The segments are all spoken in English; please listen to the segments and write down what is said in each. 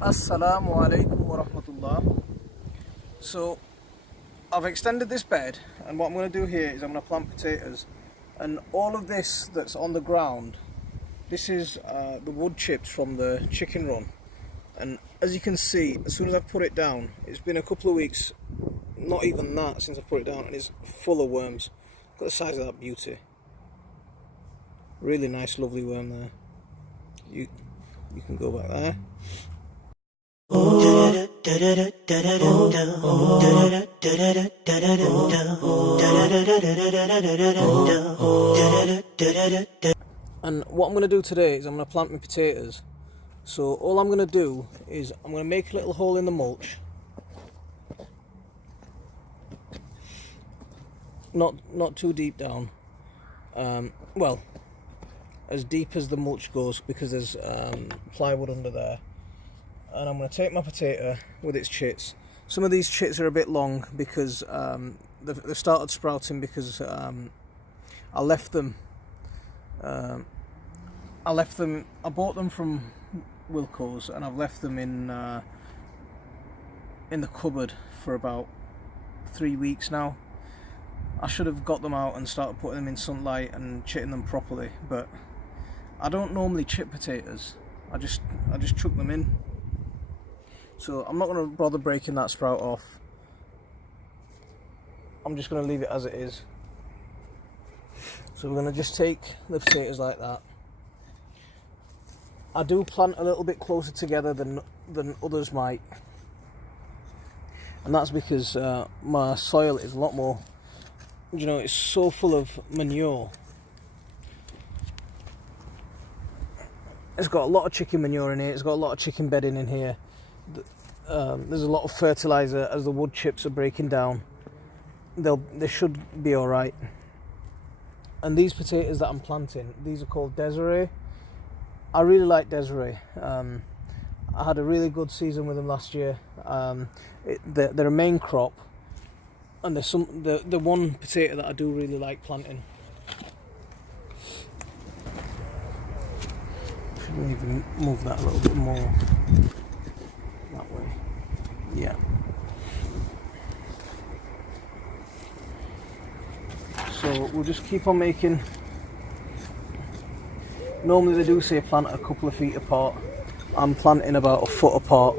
Assalamu alaikum wa rahmatullah. So I've extended this bed, and what I'm going to do here is I'm going to plant potatoes, and all of this that's on the ground, this is the wood chips from the chicken run. And as you can see, as soon as I've put it down, it's been a couple of weeks, not even that, since I've put it down, and it's full of worms. Look at the size of that beauty. Really nice, lovely worm there. You can go back there. And what I'm going to do today is I'm going to plant my potatoes. So all I'm going to do is I'm going to make a little hole in the mulch. Not too deep down. Well, as deep as the mulch goes, because there's plywood under there. And I'm going to take my potato with its chits. Some of these chits are a bit long because they've started sprouting because I left them. I bought them from Wilco's, and I've left them in the cupboard for about 3 weeks now. I should have got them out and started putting them in sunlight and chitting them properly, but I don't normally chip potatoes. I just chuck them in. So I'm not going to bother breaking that sprout off. I'm just going to leave it as it is. So we're going to just take the potatoes like that. I do plant a little bit closer together than others might, and that's because my soil is a lot more, it's so full of manure. It's got a lot of chicken manure in here, it's got a lot of chicken bedding in here. There's a lot of fertilizer. As the wood chips are breaking down, they should be alright. And these potatoes that I'm planting, these are called Desiree. I really like Desiree. I had a really good season with them last year. They're a main crop, and there's the one potato that I do really like planting. Should maybe move that a little bit more that way. Yeah. So we'll just keep on making. Normally they do say plant a couple of feet apart. I'm planting about a foot apart.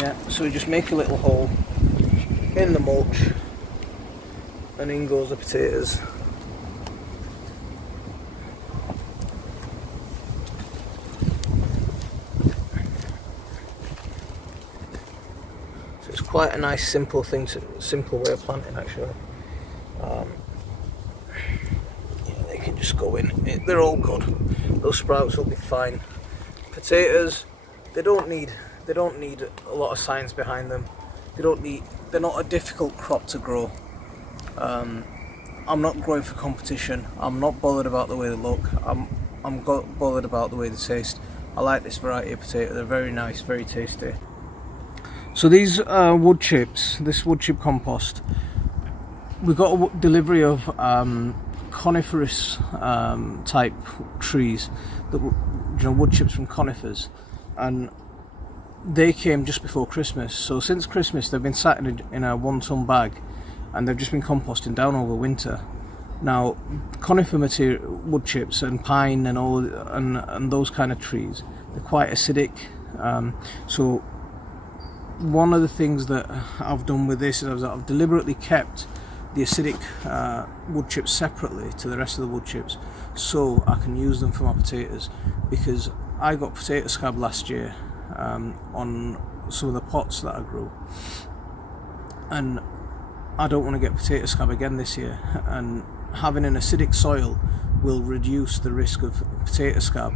Yeah, so we just make a little hole in the mulch, and in goes the potatoes. So it's quite a nice simple way of planting actually. Yeah, they can just go in. They're all good. Those sprouts will be fine. Potatoes, they don't need a lot of science behind them. They're not a difficult crop to grow. I'm not growing for competition. I'm not bothered about the way they look. I'm bothered about the way they taste. I like this variety of potato. They're very nice, very tasty. So these wood chips, this wood chip compost, we got a delivery of coniferous type trees, that wood chips from conifers, and they came just before Christmas. So since Christmas they've been sat in a 1 ton bag, and they've just been composting down over winter. Now conifer material, wood chips and pine and and those kind of trees, they're quite acidic. So one of the things that I've done with this is I've deliberately kept the acidic wood chips separately to the rest of the wood chips, so I can use them for my potatoes, because I got potato scab last year on some of the pots that I grew, and I don't want to get potato scab again this year, and having an acidic soil will reduce the risk of potato scab.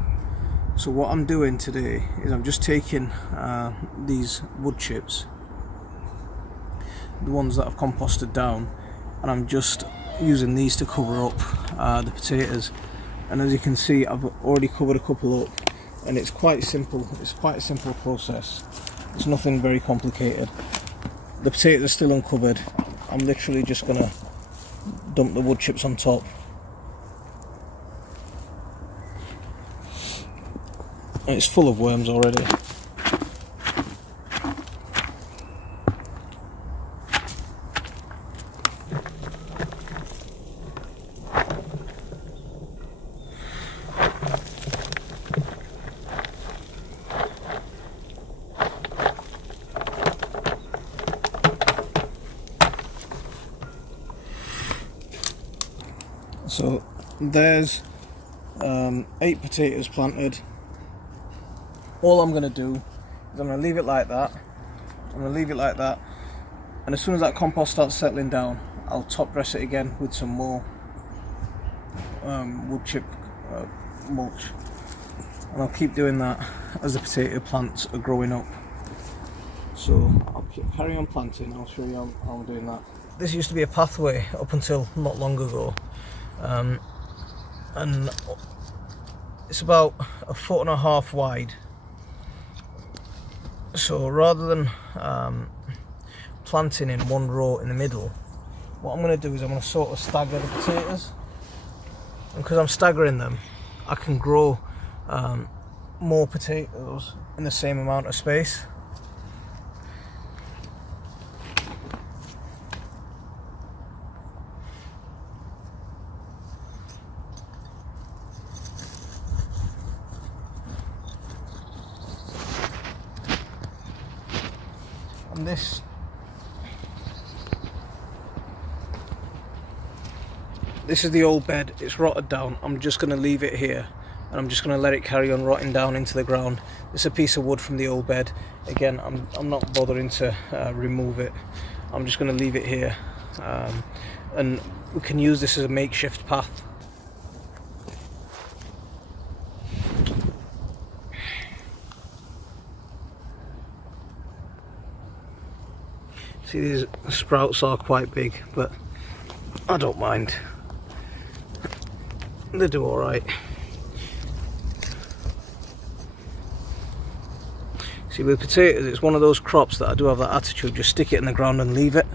So what I'm doing today is I'm just taking these wood chips, the ones that I've composted down, and I'm just using these to cover up the potatoes. And as you can see, I've already covered a couple up, and it's quite simple. It's quite a simple process. It's nothing very complicated. The potatoes are still uncovered. I'm literally just gonna dump the wood chips on top. And it's full of worms already. So there's 8 potatoes planted. All I'm going to do is I'm going to leave it like that. And as soon as that compost starts settling down, I'll top dress it again with some more wood chip mulch, and I'll keep doing that as the potato plants are growing up. So I'll carry on planting. I'll show you how I'm doing that. This used to be a pathway up until not long ago, and it's about 1.5 foot wide. So rather than planting in one row in the middle, what I'm going to do is I'm going to sort of stagger the potatoes, and because I'm staggering them, I can grow more potatoes in the same amount of space. And this is the old bed. It's rotted down. I'm just going to leave it here, and I'm just going to let it carry on rotting down into the ground. It's a piece of wood from the old bed. Again, I'm not bothering to remove it. I'm just going to leave it here, and we can use this as a makeshift path. See, these sprouts are quite big, but I don't mind. They do alright. See, with potatoes, it's one of those crops that I do have that attitude, just stick it in the ground and leave it.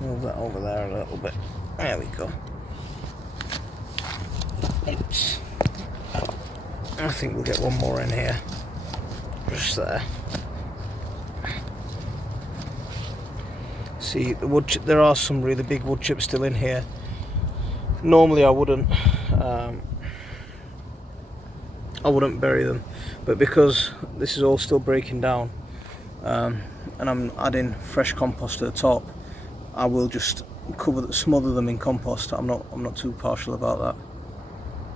Move that over there a little bit. There we go. Oops. I think we'll get one more in here. Just there. See, the wood there are some really big wood chips still in here. Normally I wouldn't bury them, but because this is all still breaking down, and I'm adding fresh compost to the top, I will just smother them in compost. I'm not too partial about that,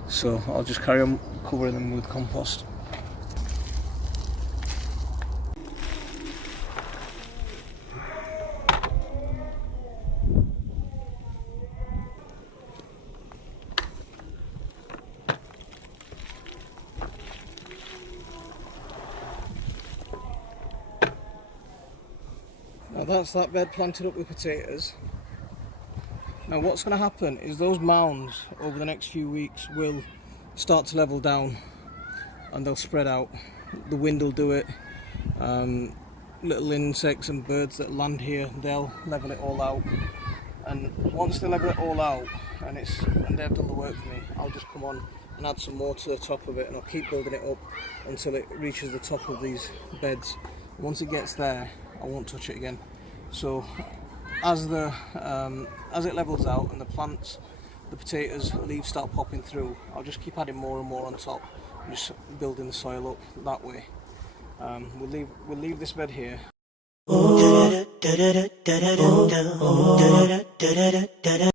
so I'll just carry on covering them with compost. Now that's that bed planted up with potatoes. Now what's going to happen is those mounds over the next few weeks will start to level down, and they'll spread out. The wind will do it. Little insects and birds that land here, they'll level it all out. And once they level it all out and they've done the work for me, I'll just come on and add some more to the top of it, and I'll keep building it up until it reaches the top of these beds. Once it gets there, I won't touch it again. So as it levels out and the plants the potatoes leaves start popping through, I'll just keep adding more and more on top, and just building the soil up that way. We'll leave this bed here.